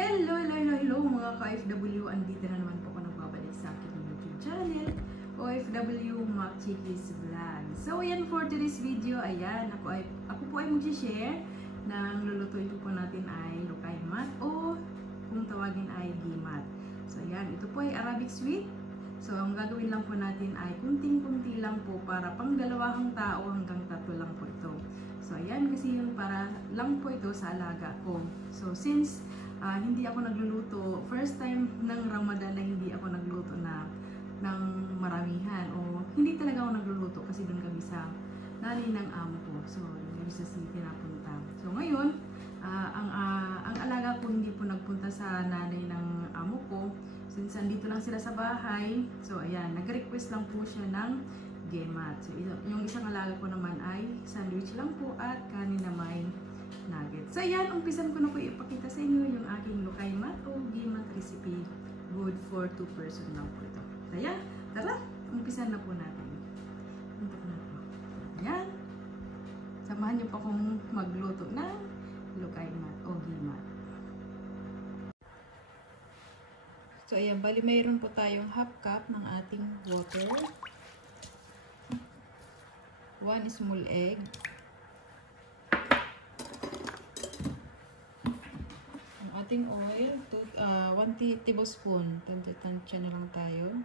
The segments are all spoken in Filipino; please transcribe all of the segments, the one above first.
Hello mga ka-OFW, andito na naman po ako nagbabalik sa aking YouTube channel, OFW Mac Chickies Vlog. So ayan, for today's video, ayan, ako po ay mag-share ng lulutuin po natin ay Lukay Mat o kung tawagin ay Gimat. So ayan, ito po ay Arabic sweet. So ang gagawin lang po natin ay kunting-kunti lang po para pang dalawang tao hanggang 3 lang po ito. So ayan, kasi yung para lang po ito sa alaga ko. So since hindi ako nagluluto, first time ng Ramadan na hindi ako nagluto ng maramihan, o hindi talaga ako nagluluto kasi doon kami sa nanay ng amo ko. So doon sa city napunta. So ngayon, ang alaga ko hindi po nagpunta sa nanay ng amo ko since andito lang sila sa bahay. So ayan, nag-request lang po siya ng gemat. So yung isang alaga ko naman ay sandwich lang po at kanin na may nuggets. So ayan, umpisan ko na po ipakita sa inyo yung aking Lukay Mat o Gimat recipe. Good for 2 person lang po ito. So ayan, tara, umpisan na po natin. Untok na po. Ayan. Samahan niyo pa akong magluto ng Lukay Mat o Gimat. So ayan, bali mayroon po tayong half cup ng ating water. 1 small egg. Ating oil, 1 tablespoon. Tansya na lang tayo.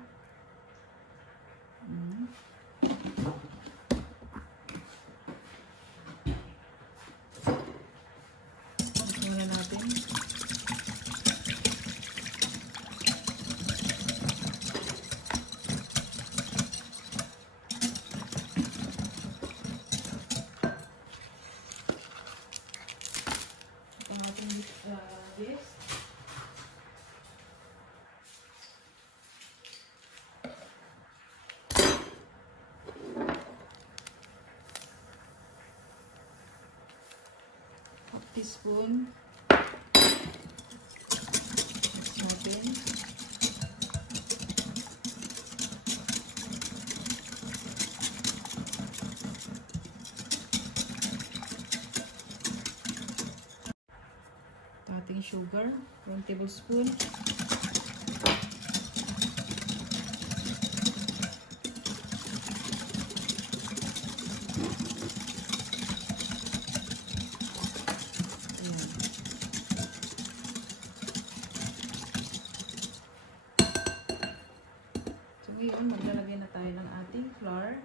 Ito na natin. Ito natin this. Teaspoon natin. Ating sugar, 1 tablespoon. Ngayon, maglalagay na tayo ng ating flour.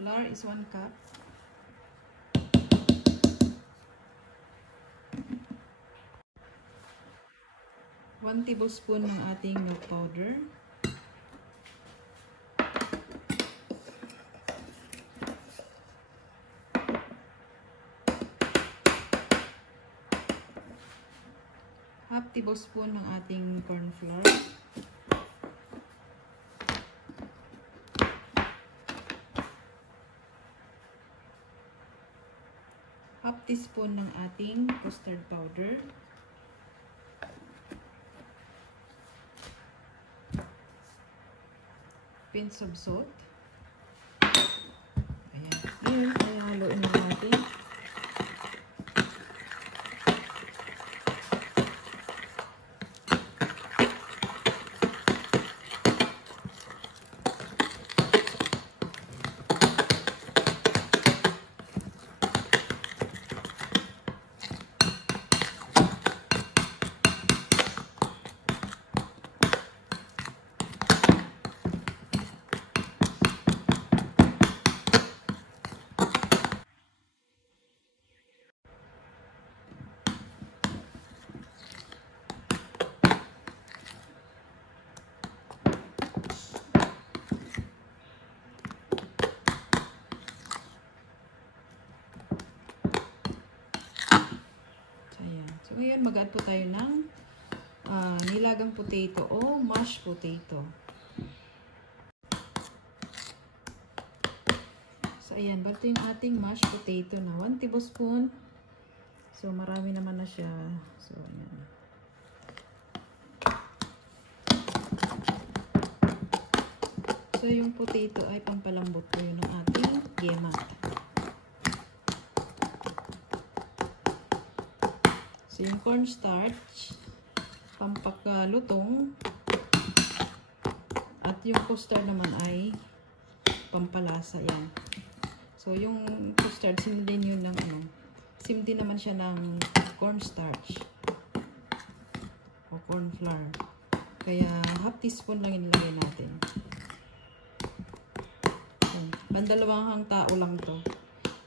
Flour is 1 cup. One tablespoon ng ating milk powder. Half tablespoon ng ating corn flour. Half teaspoon ng ating custard powder. Pinch of salt. Ayan. Ngayon, haluin na natin. So, ngayon mag-add po tayo ng nilagang potato o mashed potato. So, ayan. Bato yung ating mashed potato na 1 tablespoon. So, marami naman na siya. So, ayan. So, yung potato ay pampalambot po yun ng ating gemat. So, yung cornstarch, pampakalutong, at yung custard naman ay pampalasa. Yan. So, yung custard, same din yun ng same din naman siya ng cornstarch o corn flour. Kaya, half teaspoon lang inilagay natin. So, pandalawang tao lang to.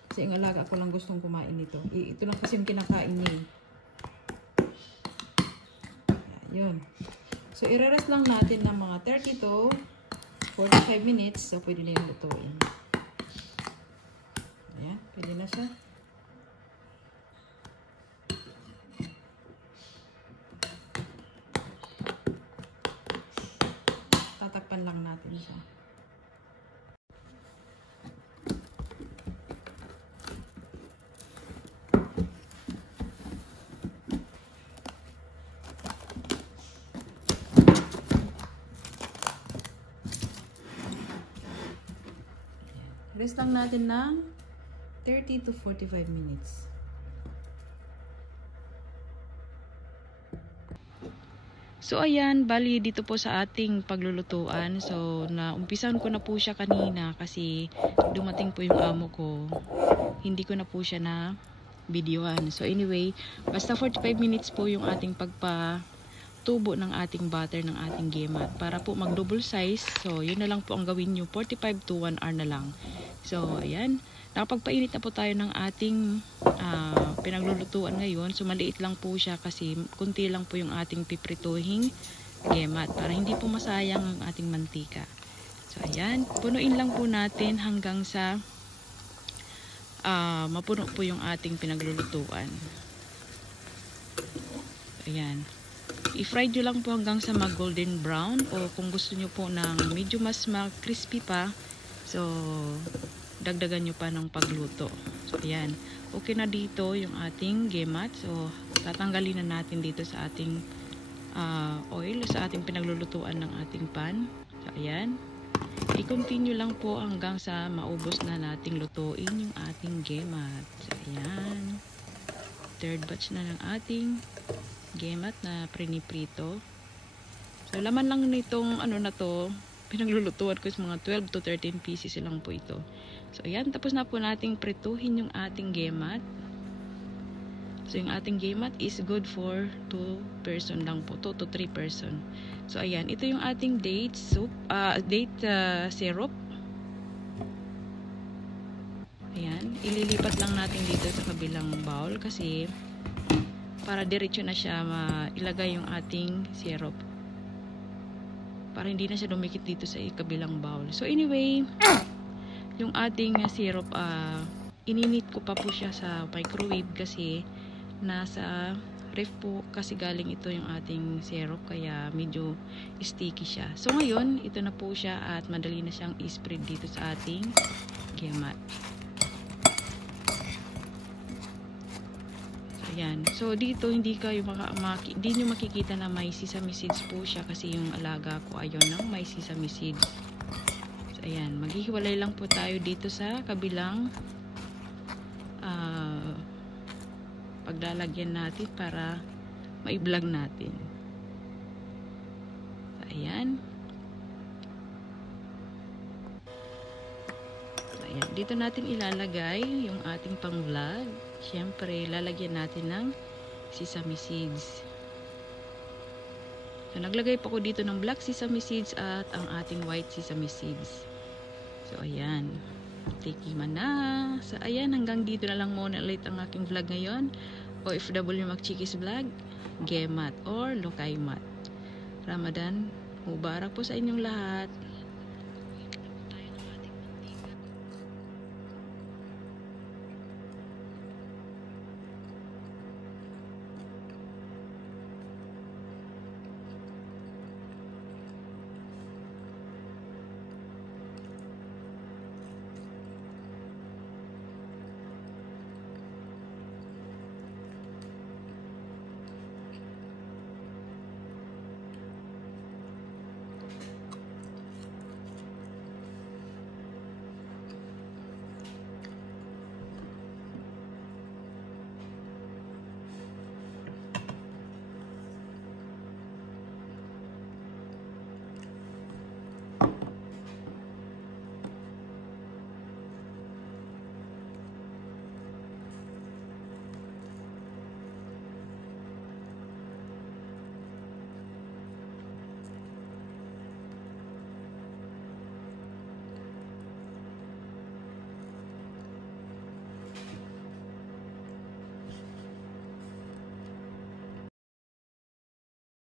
Kasi ang alaga ko lang gustong kumain nito. Ito lang kasi yung kinakain niya. Yun. So, i-rest lang natin ng mga 30 to 45 minutes. So, pwede na yung lutuin. Ayan. Pwede na siya. Tatakpan lang natin siya. Rest lang natin ng 30 to 45 minutes. So, ayan, bali dito po sa ating paglulutuan. So, naumpisan ko na po siya kanina kasi dumating po yung amo ko. Hindi ko na po siya na videoan. So, anyway, basta 45 minutes po yung ating pagpatubo ng ating butter ng ating gemat. Para po mag-double size. So, yun na lang po ang gawin nyo. 45 to 1 hour na lang. So, ayan. Nakapagpainit na po tayo ng ating pinaglulutuan ngayon. So, maliit lang po siya kasi kunti lang po yung ating piprituhing gemat para hindi po masayang ang ating mantika. So, ayan. Punuin lang po natin hanggang sa mapuno po yung ating pinaglulutuan. Ayan. I-fry nyo lang po hanggang sa mag-golden brown o kung gusto nyo po ng medyo mas crispy pa. So, dagdagan nyo pa ng pagluto. So, ayan. Okay na dito yung ating gemat. So, tatanggalin na natin dito sa ating oil, sa ating pinaglulutuan ng ating pan. So, ayan. I-continue lang po hanggang sa maubos na nating lutuin yung ating gemat. So, ayan. Third batch na ng ating gemat na priniprito. So, laman lang nitong na to, pinaglulutuan ko is mga 12 to 13 pieces lang po ito. So, ayan. Tapos na po nating prituhin yung ating gemat. So, yung ating gemat is good for 2 person lang po. 2 to 3 person. So, ayan. Ito yung ating date soup, syrup. Ayan. Ililipat lang natin dito sa kabilang bowl kasi para diretso na siya ilagay yung ating syrup. Para hindi na siya dumikit dito sa kabilang bowl. So anyway, yung ating syrup, ininit ko pa po siya sa microwave kasi nasa ref po kasi galing ito yung ating syrup kaya medyo sticky siya. So ngayon, ito na po siya at madali na siyang i-spread dito sa ating gemat. Ayan. So, dito hindi nyo makikita na may sesame seeds po siya kasi yung alaga ko ayaw ng may sesame seeds. So, ayan. Maghihiwalay lang po tayo dito sa kabilang paglalagyan natin para ma-vlog natin. So, ayan. So, ayan. Dito natin ilalagay yung ating pang-vlog. Siyempre, lalagyan natin ng sesame seeds. So, naglagay pa ko dito ng black sesame seeds at ang ating white sesame seeds. So, ayan. Tikiman na. So, ayan. Hanggang dito na lang muna ulit ang aking vlog ngayon. OFW Magchikis Vlog, Gemat or Lokaymat. Ramadan Mubarak po sa inyong lahat.